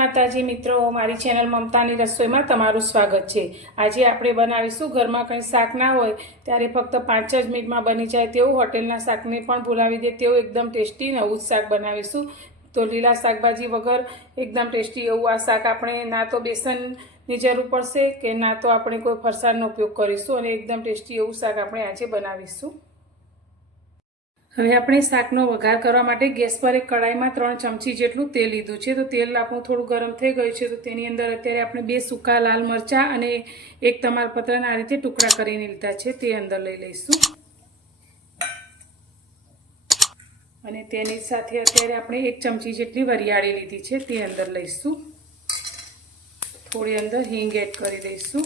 માતાજી, મિત્રો, મારી ચેનલ મમતાની રસોઈમાં તમારું સ્વાગત છે. આજે આપણે બનાવીશું, ઘરમાં કંઈ શાક ના હોય ત્યારે ફક્ત પાંચ જ મિનિટમાં બની જાય તેવું. હોટેલના શાકને પણ ભૂલાવી દે તેવું. એકદમ ટેસ્ટી નવું જ શાક બનાવીશું. તો લીલા શાકભાજી વગર એકદમ ટેસ્ટી એવું આ શાક આપણે ના તો બેસનની જરૂર પડશે કે ના તો આપણે કોઈ ફરસાણનો ઉપયોગ કરીશું અને એકદમ ટેસ્ટી એવું શાક આપણે આજે બનાવીશું. હવે આપણે શાકનો વઘાર કરવા માટે ગેસ પર એક કડાઈમાં ત્રણ ચમચી જેટલું તેલ લીધું છે. તો તેલ આપણું થોડું ગરમ થઈ ગયું છે. તો તેની અંદર અત્યારે આપણે બે સૂકા લાલ મરચાં અને એક તમાલપત્રના આ રીતે ટુકડા કરીને લીધા છે. તે અંદર લઈ લઈશું. અને તેની સાથે અત્યારે આપણે એક ચમચી જેટલી વરિયાળી લીધી છે. તે અંદર લઈશું. થોડી અંદર હિંગ એડ કરી દઈશું.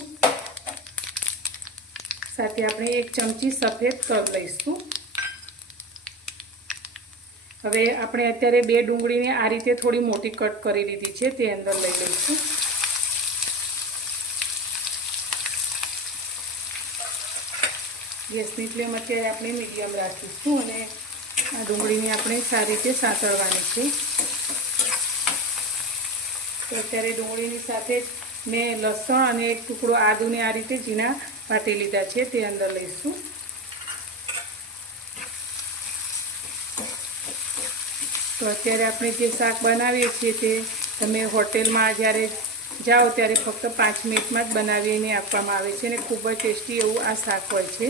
સાથે આપણે એક ચમચી સફેદ તલ લઈશું. હવે આપણે અત્યારે બે ડુંગળીને આ રીતે થોડી મોટી કટ કરી લીધી છે, તે અંદર લઈ લઈશું. ગેસની ફ્લેમ અત્યારે આપણે મીડિયમ રાખીશું અને આ ડુંગળીને આપણે સારી રીતે સાંતળવાની છે. તો અત્યારે ડુંગળીની સાથે મેં લસણ અને એક ટુકડો આદુને આ રીતે ઝીણા પાટી લીધા છે, તે અંદર લઈશું. તો અત્યારે આપણે જે શાક બનાવીએ છીએ તે તમે હોટેલમાં જ્યારે જાઓ ત્યારે ફક્ત પાંચ મિનિટમાં જ બનાવીને આપવામાં આવે છે અને ખૂબ જ ટેસ્ટી એવું આ શાક હોય છે.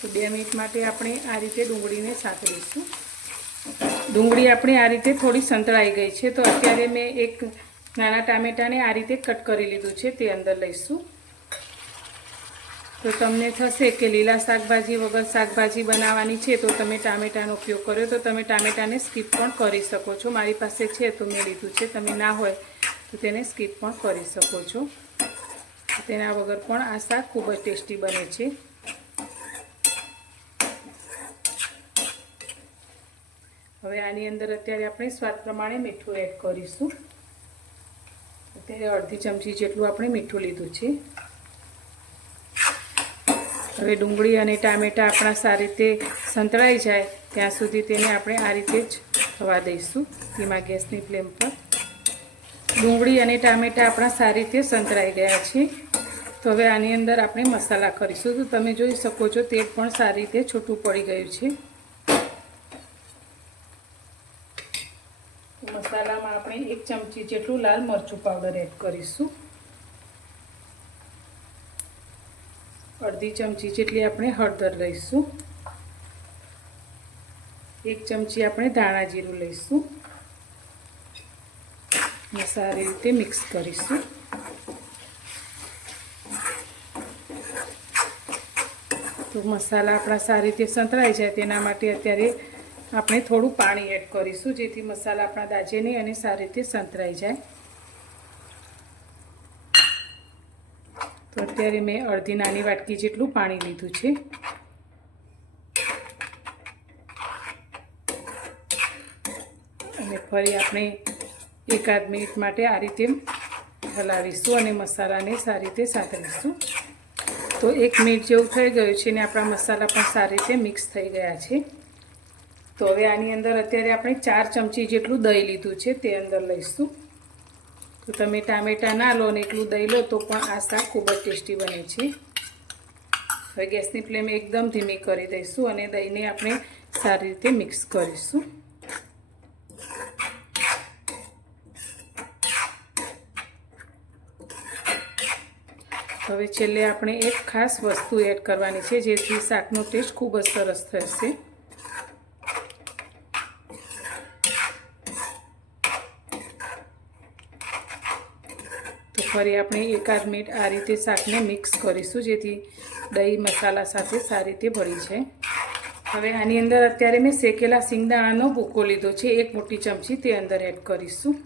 તો બે મિનિટ માટે આપણે આ રીતે ડુંગળીને સાંકળીશું ડુંગળી આપણી આ રીતે થોડી સંતળાઈ ગઈ છે તો અત્યારે મેં એક નાના ટામેટાને આ રીતે કટ કરી લીધું છે તે અંદર લઈશું. તો તમને થશે કે લીલા શાકભાજી વગર શાકભાજી બનાવવાની છે, તો તમે ટામેટાનો ઉપયોગ કર્યો, તો તમે ટામેટાને સ્કીપ પણ કરી શકો છો. મારી પાસે છે તો મેં લીધું છે. તમે ના હોય તો તેને સ્કીપ પણ કરી શકો છો. તેના વગર પણ આ શાક ખૂબ જ ટેસ્ટી બને છે. હવે આની અંદર અત્યારે આપણે સ્વાદ પ્રમાણે મીઠું એડ કરીશું. અત્યારે અડધી ચમચી જેટલું આપણે મીઠું લીધું છે. હવે ડુંગળી અને ટામેટાં આપણા સારી રીતે સંતળાઈ જાય ત્યાં સુધી તેને આપણે આ રીતે જ થવા દઈશું. ધીમા ગેસની ફ્લેમ પર. ડુંગળી અને ટામેટાં આપણા સારી રીતે સંતળાઈ ગયા છે. તો હવે આની અંદર આપણે મસાલા કરીશું. તો તમે જોઈ શકો છો તેલ પણ સારી રીતે છૂટું પડી ગયું છે. મસાલામાં આપણે એક ચમચી જેટલું લાલ મરચું પાવડર એડ કરીશું. અડધી ચમચી જેટલી આપણે હળદર લઈશું. એક ચમચી આપણે ધાણા જીરું લઈશું. અને સારી રીતે મિક્સ કરીશું. તો મસાલા આપણા સારી રીતે સંતળાઈ જાય તેના માટે અત્યારે આપણે થોડું પાણી એડ કરીશું જેથી મસાલા આપણા દાજે નહીં અને સારી રીતે સંતરાઈ જાય. અત્યારે મેં અડધી નાની વાટકી જેટલું પાણી લીધું છે. અને ફરી આપણે એકાદ મિનિટ માટે આ રીતે હલાવીશું અને મસાલાને સારી રીતે સાતરીશું તો એક મિનિટ જેવું થઈ ગયું છે અને આપણા મસાલા પણ સારી રીતે મિક્સ થઈ ગયા છે. તો હવે આની અંદર અત્યારે આપણે ચાર ચમચી જેટલું દહીં લીધું છે તે અંદર લઈશું. તો તમે ટામેટાં ના લો ને એટલું દહીં લો તો પણ આ શાક ખૂબ જ ટેસ્ટી બને છે. હવે ગેસની ફ્લેમ એકદમ ધીમી કરી દઈશું અને દહીંને આપણે સારી રીતે મિક્સ કરીશું. હવે છેલ્લે આપણે એક ખાસ વસ્તુ એડ કરવાની છે જેથી શાકનો ટેસ્ટ ખૂબ જ સરસ થશે. તો ફરી આપણે એકાદ મિનિટ આ રીતે શાકને મિક્સ કરીશું, જેથી દહીં, મસાલા સાથે સારી રીતે ભળી જાય. હવે આની અંદર અત્યારે મેં શેકેલા સિંગદાણાનો ભૂકો લીધો છે, એક મોટી ચમચી તે અંદર એડ કરીશું.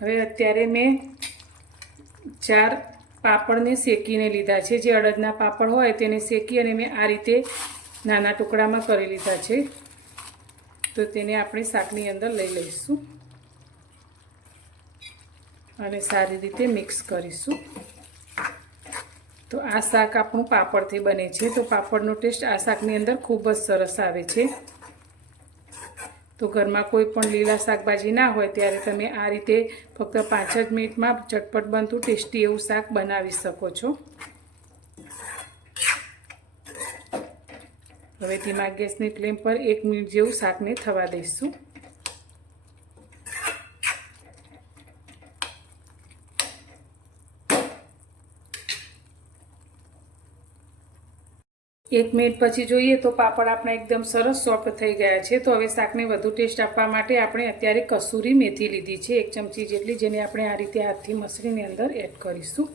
હવે અત્યારે મેં ચાર પાપડને શેકીને લીધા છે. જે અડદના પાપડ હોય તેને શેકી અને મેં આ રીતે નાના ટુકડામાં કરી લીધા છે. તો તેને આપણે શાકની અંદર લઈ લઈશું અને સારી રીતે મિક્સ કરીશું. તો આ શાક આપણું પાપડથી બને છે. તો પાપડનો ટેસ્ટ આ શાકની અંદર ખૂબ જ સરસ આવે છે. તો ઘરમાં કોઈ પણ લીલા શાકભાજી ના હોય ત્યારે તમે આ રીતે ફક્ત પાંચ જ મિનિટમાં ચટપટ બનતું ટેસ્ટી એવું શાક બનાવી શકો છો. હવે ધીમા ગેસની ફ્લેમ પર એક મિનિટ જેવું શાકને થવા દઈશું. એક મિનિટ પછી જોઈએ તો પાપડ આપણા એકદમ સરસ સોફ્ટ થઈ ગયા છે. તો હવે શાકને વધુ ટેસ્ટ આપવા માટે આપણે અત્યારે કસૂરી મેથી લીધી છે. એક ચમચી જેટલી જેને આપણે આ રીતે હાથથી મસળીની અંદર એડ કરીશું.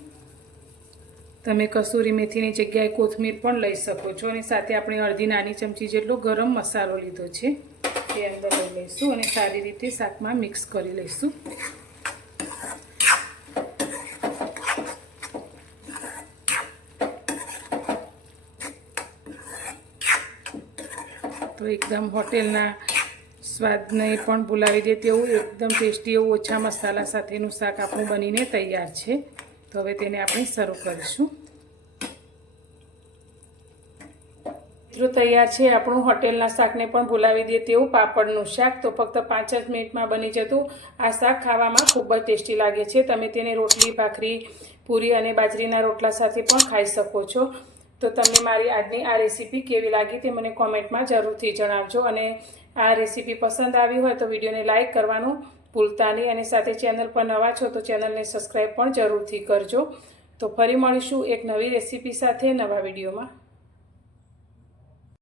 તમે કસૂરી મેથીની જગ્યાએ કોથમીર પણ લઈ શકો છો અને સાથે આપણે અડધી નાની ચમચી જેટલો ગરમ મસાલો લીધો છે. તે અંદર લઈ લઈશું અને સારી રીતે શાકમાં મિક્સ કરી લઈશું. એકદમ હોટેલના સ્વાદને પણ ભૂલાવી દે તેવું, એકદમ ટેસ્ટી એવું ઓછા મસાલા સાથેનું શાક આપણું બનીને તૈયાર છે. તો હવે તેને આપણે શરૂ કરીશું. મિત્રો, તૈયાર છે આપણું હોટેલના શાકને પણ ભૂલાવી દે તેવું પાપડનું શાક. તો ફક્ત પાંચ જ મિનિટમાં બની જતું. આ શાક ખાવામાં ખૂબ જ ટેસ્ટી લાગે છે. તમે તેને રોટલી, ભાખરી, પૂરી અને બાજરીના રોટલા સાથે પણ ખાઈ શકો છો. તો તમને મારી આજની આ રેસીપી કેવી લાગી તે મને કોમેન્ટમાં જરૂરથી જણાવજો. અને આ રેસીપી પસંદ આવી હોય તો વિડીયોને લાઇક કરવાનું ભૂલતા નહીં અને સાથે ચેનલ પર નવા છો તો ચેનલને સબસ્ક્રાઈબ પણ જરૂરથી કરજો. તો ફરી મળીશું એક નવી રેસીપી સાથે નવા વિડીયોમાં.